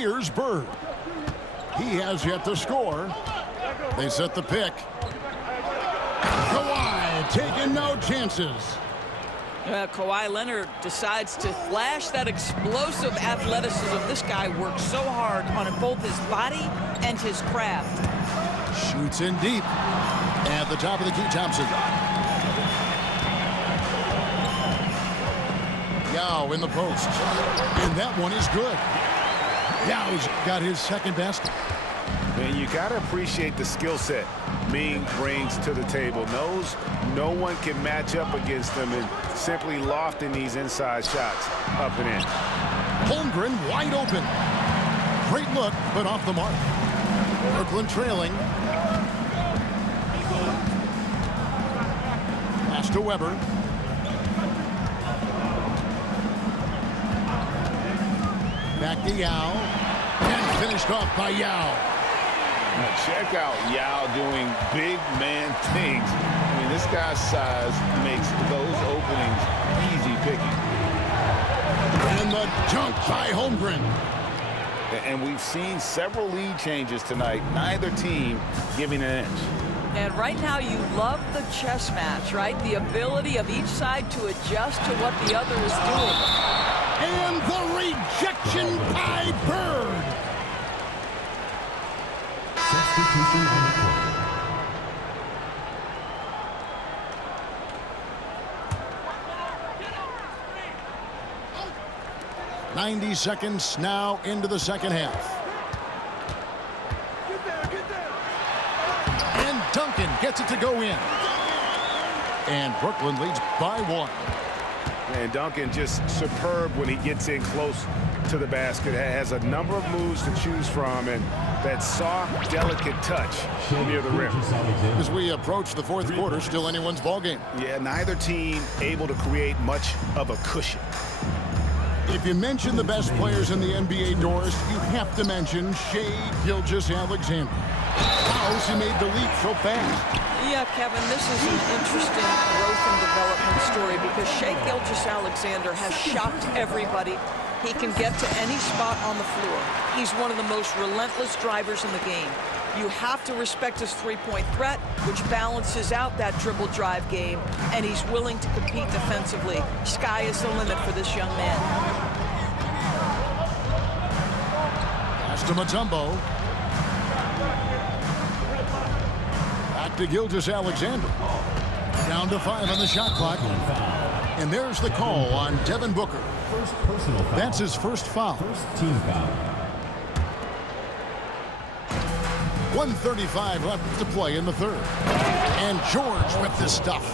Here's Bird. He has yet to score. They set the pick. Kawhi taking no chances. Kawhi Leonard decides to flash that explosive athleticism. This guy works so hard on both his body and his craft. Shoots in deep. At the top of the key, Thompson. Yao in the post. And that one is good. Yao's got his second basket. And you got to appreciate the skill set Ming brings to the table. Knows no one can match up against him and simply lofting these inside shots up and in. Holmgren wide open. Great look, but off the mark. Brooklyn trailing. Pass to Weber. Back to Yao. And finished off by Yao. Now check out Yao doing big man things. I mean, this guy's size makes those openings easy picking. And the dunk by Holmgren. And we've seen several lead changes tonight. Neither team giving an inch. And right now you love the chess match, right? The ability of each side to adjust to what the other is doing. And the rejection by Bird. Substitution on the court. 90 seconds now into the second half. And Duncan gets it to go in. And Brooklyn leads by one. And Duncan just superb when he gets in close to the basket. Has a number of moves to choose from, and that soft, delicate touch near the rim. As we approach the fourth quarter, still anyone's ball game. Yeah, neither team able to create much of a cushion. If you mention the best players in the NBA, Doris, you have to mention Shai Gilgeous-Alexander. How's he made the leap so fast? Yeah, Kevin, this is an interesting growth and development story because Shai Gilgeous-Alexander has shocked everybody. He can get to any spot on the floor. He's one of the most relentless drivers in the game. You have to respect his three-point threat, which balances out that dribble drive game, and he's willing to compete defensively. Sky is the limit for this young man. Pass to Mutombo. Back to Gilgeous-Alexander. Down to 5 on the shot clock. And there's the call on Devin Booker. First personal foul. That's his first foul. First team foul. 1:35 left to play in the third. And George with this stuff.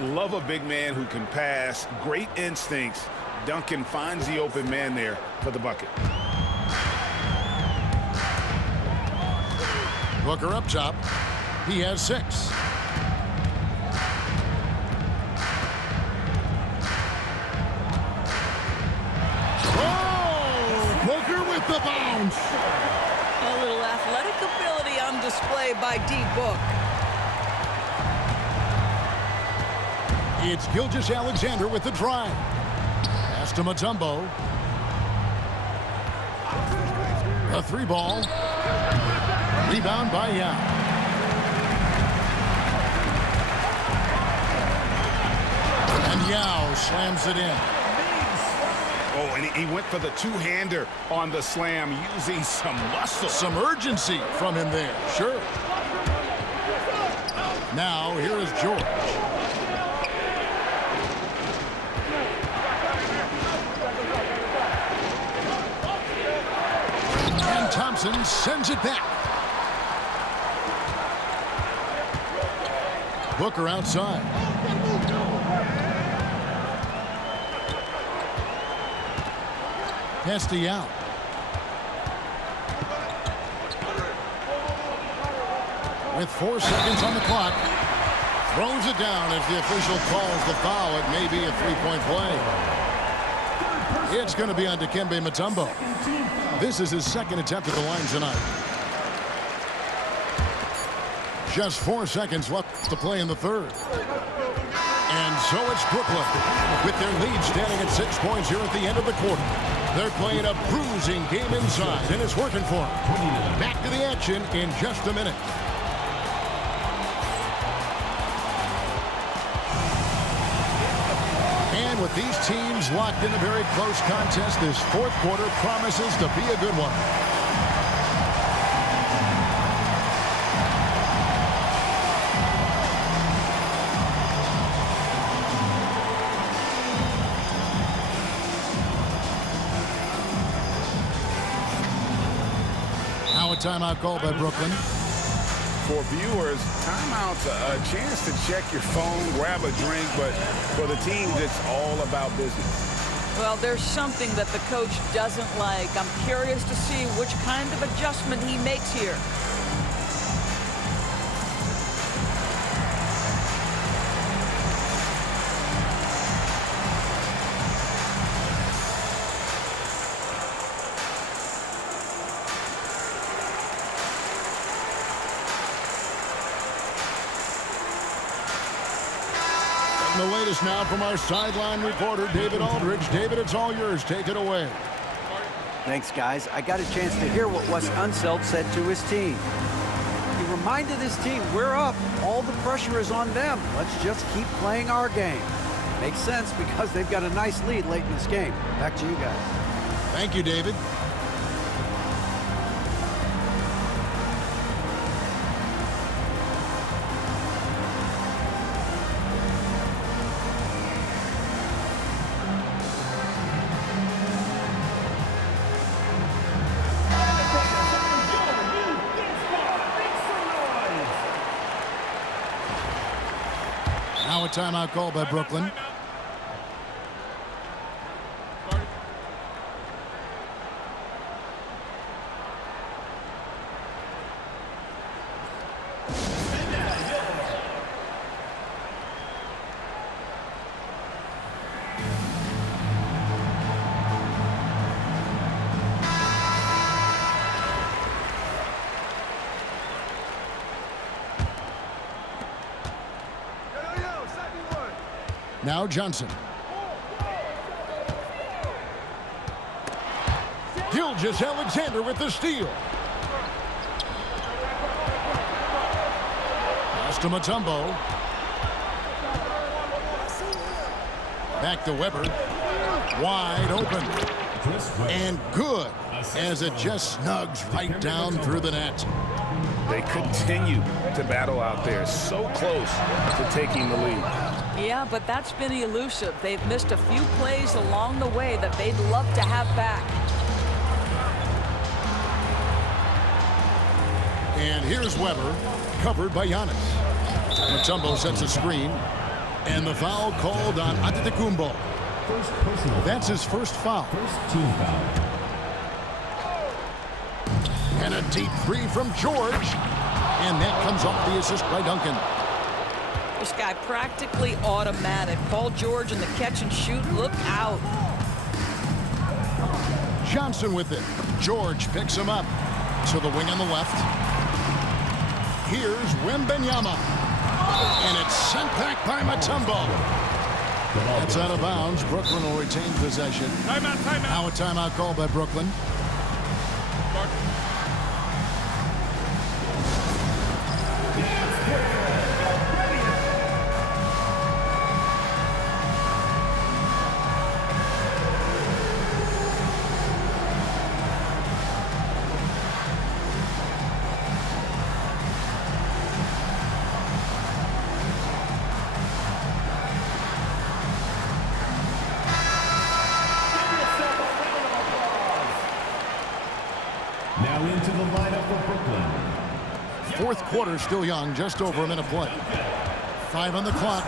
Love a big man who can pass. Great instincts. Duncan finds the open man there for the bucket. Booker up top. He has 6. Oh! Booker with the bounce. A little athletic ability on display by D-Book. It's Gilgeous-Alexander with the drive. Pass to Mutombo. A 3-ball. Rebound by Yao. And Yao slams it in. Oh, and he went for the two-hander on the slam, using some muscle. Some urgency from him there, sure. Now, here is George. And Thompson sends it back. Booker outside. Pass to Yao. With 4 seconds on the clock. Throws it down as the official calls the foul. It may be a 3-point play. It's going to be on Dikembe Mutombo. This is his second attempt at the line tonight. Just 4 seconds left to play in the third. And so it's Brooklyn, with their lead standing at 6 points here at the end of the quarter. They're playing a bruising game inside, and it's working for them. Back to the action in just a minute. And with these teams locked in a very close contest, this fourth quarter promises to be a good one. Now a timeout called by Brooklyn. For viewers, timeout's a chance to check your phone, grab a drink, but for the teams, it's all about business. Well, there's something that the coach doesn't like. I'm curious to see which kind of adjustment he makes here. The latest now from our sideline reporter, David Aldridge. David, it's all yours. Take it away. Thanks, guys. I got a chance to hear what Wes Unseld said to his team. He reminded his team, we're up. All the pressure is on them. Let's just keep playing our game. Makes sense because they've got a nice lead late in this game. Back to you guys. Thank you, David. Now a timeout call by Brooklyn. Now Johnson. Gilgeous-Alexander with the steal. Pass to Mutombo. Back to Weber. Wide open. And good, as it just snugs right down through the net. They continue to battle out there, so close to taking the lead. Yeah, but that's been elusive. They've missed a few plays along the way that they'd love to have back. And here's Weber, covered by Giannis. Mutombo sets a screen, and the foul called on Antetokounmpo. First personal. That's his first foul. First team foul. And a deep three from George. And that comes off the assist by Duncan. This guy practically automatic. Paul George in the catch and shoot. Look out. Johnson with it. George picks him up. To the wing on the left. Here's Wembanyama. And it's sent back by Mutombo. That's out of bounds. Brooklyn will retain possession. Timeout, timeout. Now a timeout call by Brooklyn. Now into the lineup for Brooklyn. Fourth quarter still young, just over a minute play. 5 on the clock.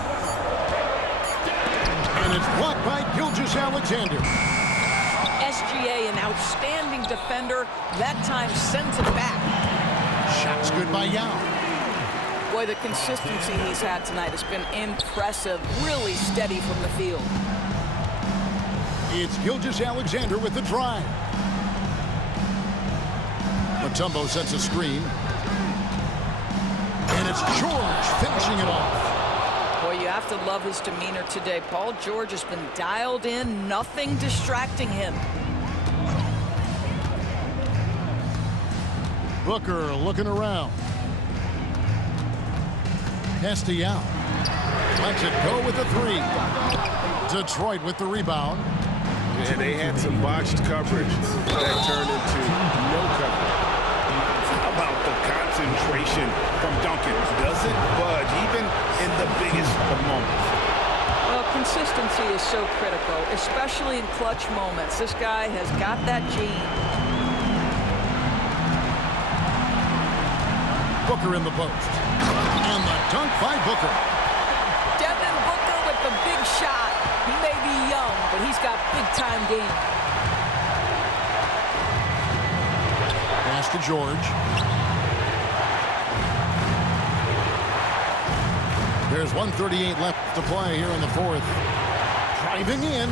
And it's blocked by Gilgeous-Alexander. SGA, an outstanding defender, that time sends it back. Shots good by Yao. Boy, the consistency he's had tonight has been impressive. Really steady from the field. It's Gilgeous-Alexander with the drive. Mutombo sets a screen. And it's George finishing it off. Boy, you have to love his demeanor today. Paul George has been dialed in, nothing distracting him. Booker looking around. Castiel lets it go with the three. Detroit with the rebound. And they had some botched coverage that turned into no coverage. How about the concentration from Duncan? Doesn't budge, even in the biggest of moments. Well, consistency is so critical, especially in clutch moments. This guy has got that gene. Booker in the post. And the dunk by Booker. Devin Booker with the big shot. He may be young, but he's got big-time game. Pass to George. There's 1:38 left to play here in the fourth. Driving in.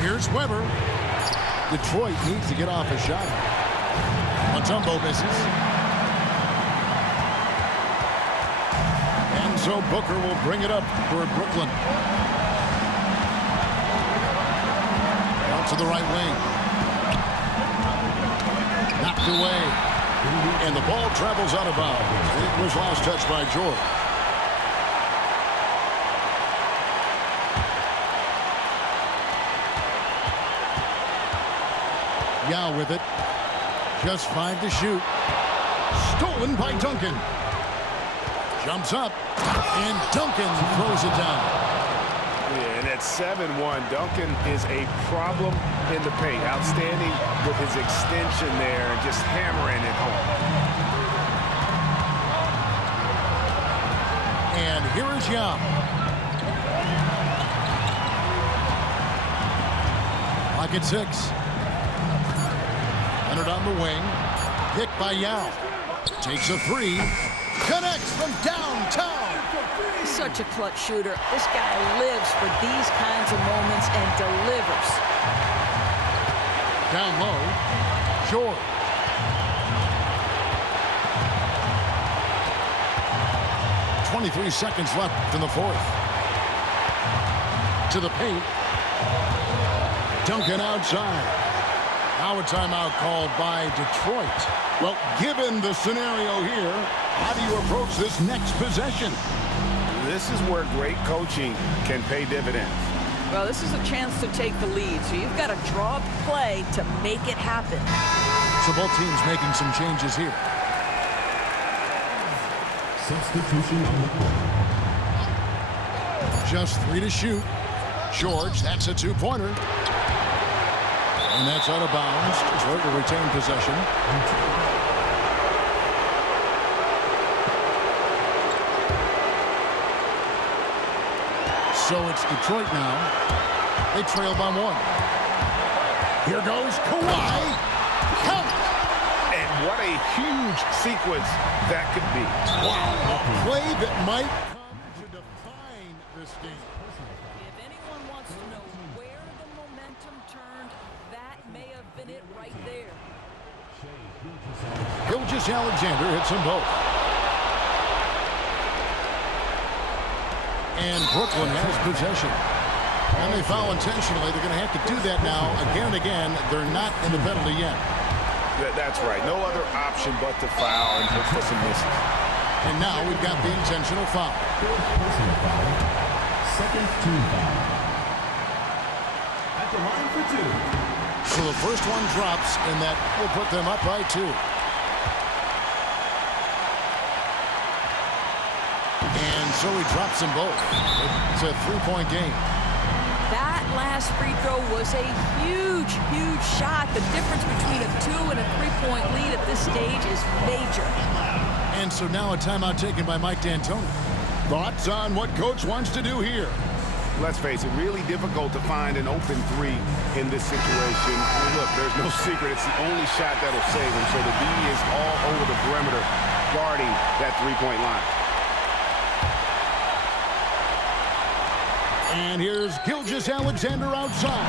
Here's Weber. Detroit needs to get off a shot. Mutombo misses. And so Booker will bring it up for Brooklyn. Out to the right wing. Knocked away. And the ball travels out of bounds. It was last touched by George. Yao with it. Just 5 to shoot. Stolen by Duncan. Jumps up. And Duncan throws it down. Yeah, and at 7-1, Duncan is a problem in the paint. Outstanding with his extension there and just hammering it home. And here is Yao. Pocket 6. Leonard on the wing. Picked by Yao. Takes a three. Connects from downtown. Such a clutch shooter. This guy lives for these kinds of moments and delivers. Down low. George. .23 seconds left in the fourth. To the paint. Duncan outside. Now a timeout called by Detroit. Well, given the scenario here, how do you approach this next possession? This is where great coaching can pay dividends. Well, this is a chance to take the lead, so you've got to draw up play to make it happen. So both teams making some changes here. Substitution on the court. Just 3 to shoot. George, that's a two-pointer. And that's out of bounds. Detroit will retain possession. So it's Detroit now. They trail by 1. Here goes Kawhi. Count it. And what a huge sequence that could be. Wow. A play that might come to define this game. If anyone wants to know where the momentum turned, that may have been it right there. Gilgeous-Alexander hits them both. And Brooklyn has possession. And they foul intentionally. They're going to have to do that now again and again. They're not in the penalty yet. That's right. No other option but to foul and look for some misses. And now we've got the intentional foul. Personal foul. Second team foul. At the line for 2. So the first one drops, and that will put them up by 2. And so he drops them both. It's a 3-point game. That last free throw was a huge, huge shot. The difference between a 2 and a 3-point lead at this stage is major. And so now a timeout taken by Mike D'Antoni. Thoughts on what Coach wants to do here? Let's face it, really difficult to find an open 3 in this situation. I mean, look, there's no secret. It's the only shot that'll save him. So the D is all over the perimeter guarding that 3-point line. And here's Gilgeous-Alexander outside.